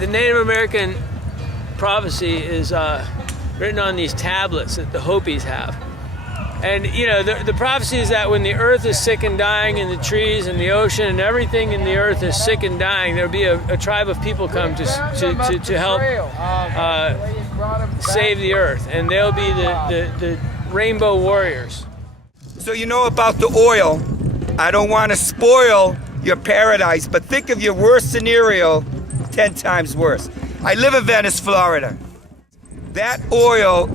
the Native American prophecy is written on these tablets that the Hopis have. And, you know, the prophecy is that when the earth is sick and dying, and the trees and the ocean and everything in the earth is sick and dying, there'll be a tribe of people come to help save the earth. And they'll be the rainbow warriors. So you know about the oil. I don't want to spoil your paradise, but think of your worst scenario 10 times worse. I live in Venice, Florida. That oil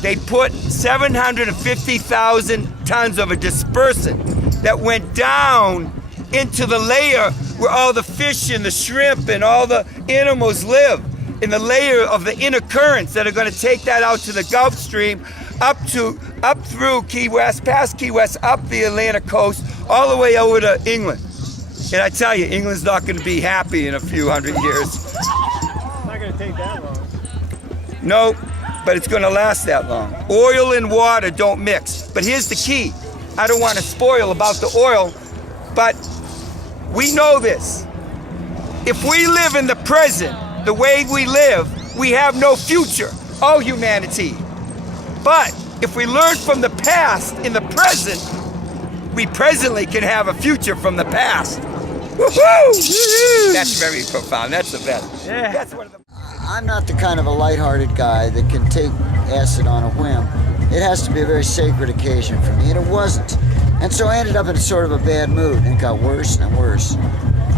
they put 750,000 tons of a dispersant that went down into the layer where all the fish and the shrimp and all the animals live, in the layer of the inner currents that are going to take that out to the Gulf Stream, up through Key West, past Key West, up the Atlantic coast, all the way over to England. And I tell you, England's not going to be happy in a few hundred years. It's not going to take that long. No, but it's going to last that long. Oil and water don't mix. But here's the key. I don't want to spoil about the oil, but we know this. If we live in the present, the way we live, we have no future. Oh, humanity. But if we learn from the past in the present, we presently can have a future from the past. Woohoo! That's very profound. That's the best. Yeah. That's one of the. I'm not the kind of a lighthearted guy that can take acid on a whim. It has to be a very sacred occasion for me, and it wasn't. And so I ended up in sort of a bad mood, and it got worse and worse.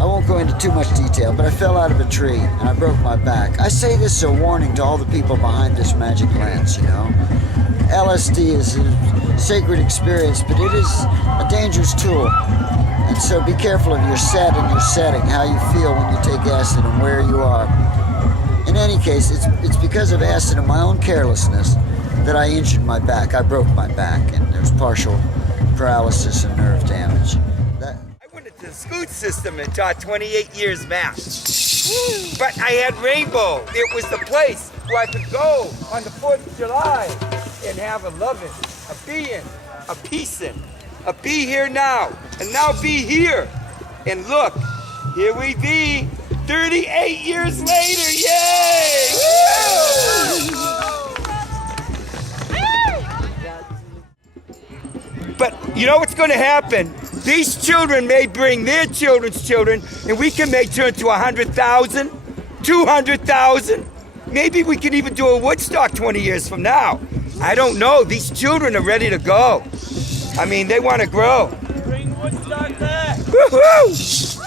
I won't go into too much detail, but I fell out of a tree, and I broke my back. I say this as a warning to all the people behind this magic lens, you know. LSD is a sacred experience, but it is a dangerous tool. And so be careful of your set and your setting, how you feel when you take acid and where you are. In any case, it's because of acid and my own carelessness that I injured my back. I broke my back, and there's partial paralysis and nerve damage. I went into the school system and taught 28 years math. But I had Rainbow. It was the place where I could go on the 4th of July and have a loving, a being, a peacing, a be here now, and now be here. And look, here we be, 38 years later, yay! Woo! But you know what's going to happen? These children may bring their children's children, and we can make turn to 100,000, 200,000. Maybe we can even do a Woodstock 20 years from now. I don't know. These children are ready to go. I mean, they want to grow. Bring Woodstock back! Woohoo!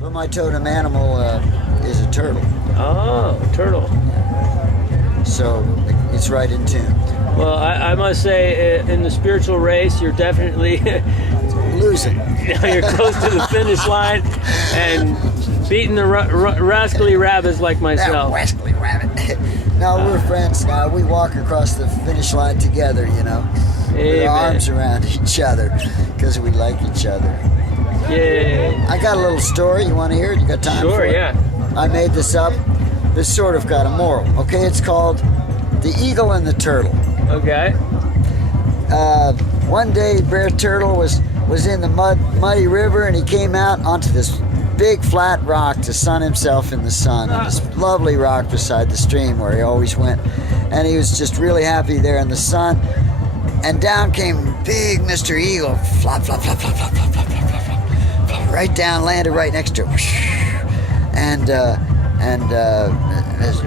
But my totem animal is a turtle. Oh, turtle. So it's right in tune. Well, I must say, in the spiritual race, you're definitely Losing. you're close to the finish line and beating the rascally rabbits like That myself. rascally rabbit. No, we're friends now. We walk across the finish line together, you know. With Amen. our arms around each other because we like each other. Yeah. I got a little story. You want to hear it? You got time Sure, for it? yeah. I made this up. This sort of got a moral. Okay, it's called The Eagle and the Turtle. Okay. One day, Bear Turtle was in the muddy river, and he came out onto this big flat rock to sun himself in the sun, on this lovely rock beside the stream where he always went. And he was just really happy there in the sun. And down came big Mr. Eagle, flop, flop, flop, flop, flop, flop, flop, flop, flop, flop, right down, landed right next to him. And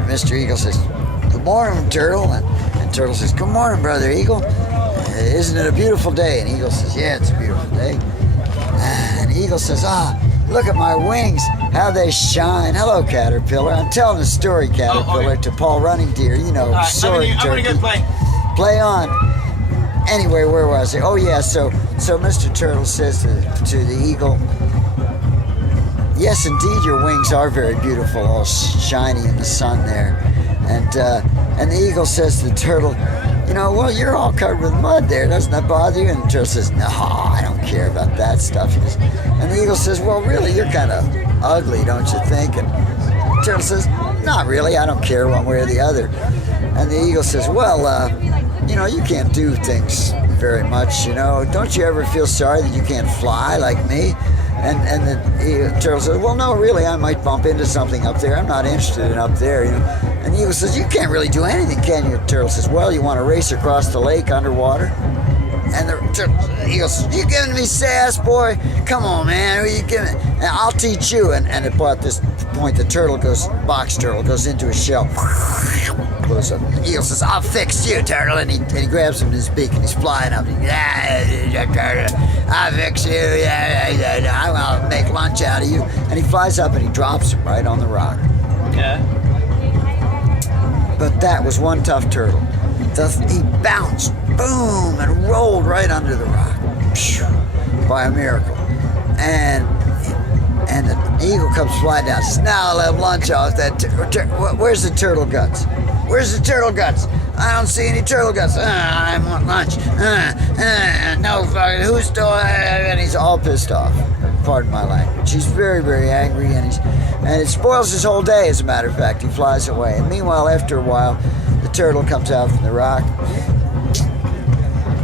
Mr. Eagle says, "Good morning, Turtle." And Turtle says, "Good morning, Brother Eagle. Isn't it a beautiful day?" And Eagle says, "Yeah, it's a beautiful day." And Eagle says, "Look at my wings, how they shine. Hello, Caterpillar." I'm telling a story, Caterpillar, to Paul Running Deer, you know, sword turkey. Play on. Anyway, where was I? Oh, yeah, so Mr. Turtle says to the Eagle, "Yes, indeed, your wings are very beautiful, all shiny in the sun there." And the Eagle says to the Turtle, "You know, well, you're all covered with mud there. Doesn't that bother you?" And the Turtle says, "No, I don't care about that stuff." And the Eagle says, "Well, really, you're kind of ugly, don't you think?" And the Turtle says, "Not really. I don't care one way or the other." And the Eagle says, "Well, you know, you can't do things very much, you know. Don't you ever feel sorry that you can't fly like me?" And the turtle says, well, no, really, I might bump into something up there. I'm not interested in up there. You know? And the eagle says, you can't really do anything, can you? The turtle says, well, you want to race across the lake underwater? And the eagle says, you giving me sass, boy? Come on, man. You giving? And I'll teach you. And at about this point, the box turtle goes into his shell. Blows up. The eagle says, I'll fix you, turtle. And he grabs him in his beak and he's flying up. I'll fix you. I'll make lunch out of you. And he flies up and he drops him right on the rock. Yeah. But that was one tough turtle. He bounced, boom, and rolled right under the rock. By a miracle. And the eagle comes flying down and says, now I'll have lunch off that. Where's the turtle guts? Where's the turtle guts? I don't see any turtle guts. I want lunch. No, who's still? And he's all pissed off. Pardon my language. He's very, very angry, and it spoils his whole day. As a matter of fact, he flies away. And meanwhile, after a while, the turtle comes out from the rock,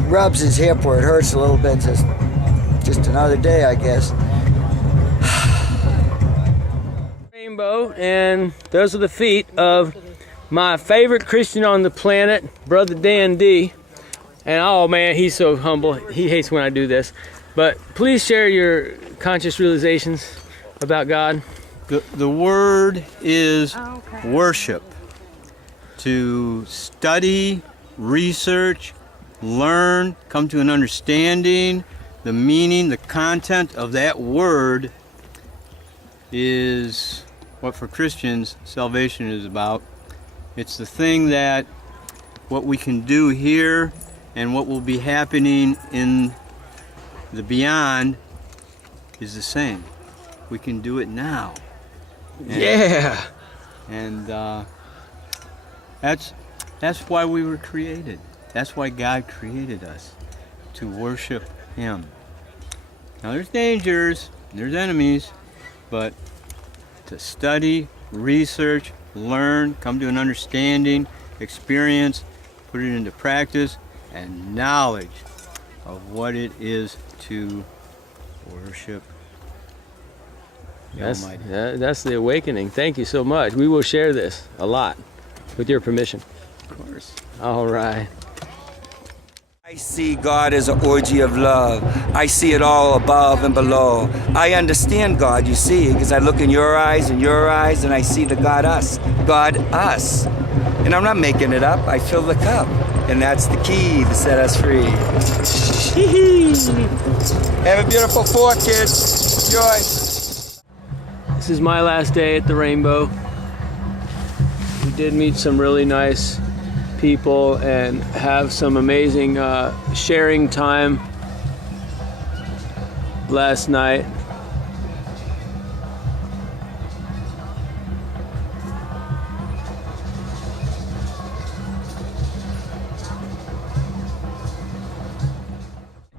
rubs his hip where it hurts a little bit, and says, "Just another day, I guess." Rainbow, and those are the feet of my favorite Christian on the planet, Brother Dan D. And oh man, he's so humble. He hates when I do this. But please share your conscious realizations about God. The word is worship. To study, research, learn, come to an understanding, the meaning, the content of that word is what for Christians salvation is about. It's the thing that what we can do here and what will be happening in the beyond is the same. We can do it now. And that's why we were created. That's why God created us, to worship Him. Now there's dangers, there's enemies, but to study, research, learn, come to an understanding, experience, put it into practice, and knowledge of what it is to worship the Almighty. That's the awakening. Thank you so much. We will share this a lot, with your permission. Of course. All right. I see God as an orgy of love. I see it all above and below. I understand God, you see, because I look in your eyes and I see the God us. And I'm not making it up. I fill the cup. And that's the key to set us free. Have a beautiful 4, kids. Enjoy. This is my last day at the Rainbow. We did meet some really nice people and have some amazing sharing time last night.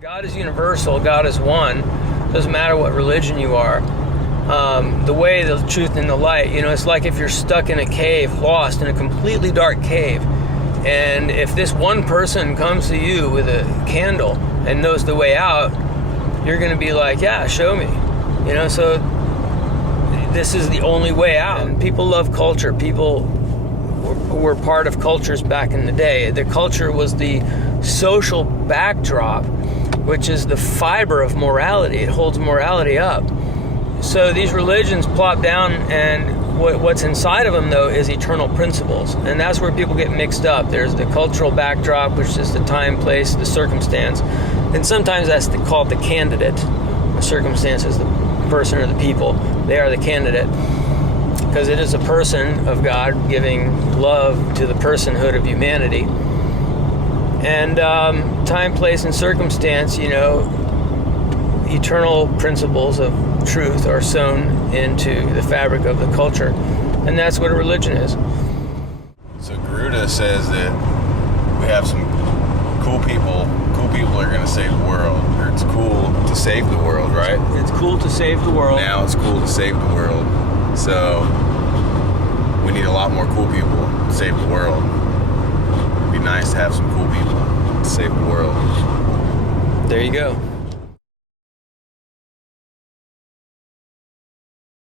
God is universal. God is one. Doesn't matter what religion you are. The way, the truth, and the light. You know, it's like if you're stuck in a cave, lost in a completely dark cave. And if this one person comes to you with a candle and knows the way out, you're going to be like, yeah, show me. You know, so this is the only way out. And people love culture. People were part of cultures back in the day. The culture was the social backdrop, which is the fiber of morality. It holds morality up. So these religions plop down, and what's inside of them, though, is eternal principles. And that's where people get mixed up. There's the cultural backdrop, which is the time, place, the circumstance. And sometimes that's called the candidate. The circumstance is the person or the people. They are the candidate. Because it is a person of God giving love to the personhood of humanity. And time, place, and circumstance, you know, eternal principles of truth are sewn into the fabric of the culture, and that's what a religion is. So Garuda says that we have some cool people are going to save the world, or it's cool to save the world, right? It's cool to save the world. Now it's cool to save the world. So we need a lot more cool people to save the world. It'd be nice to have some cool people to save the world. There you go.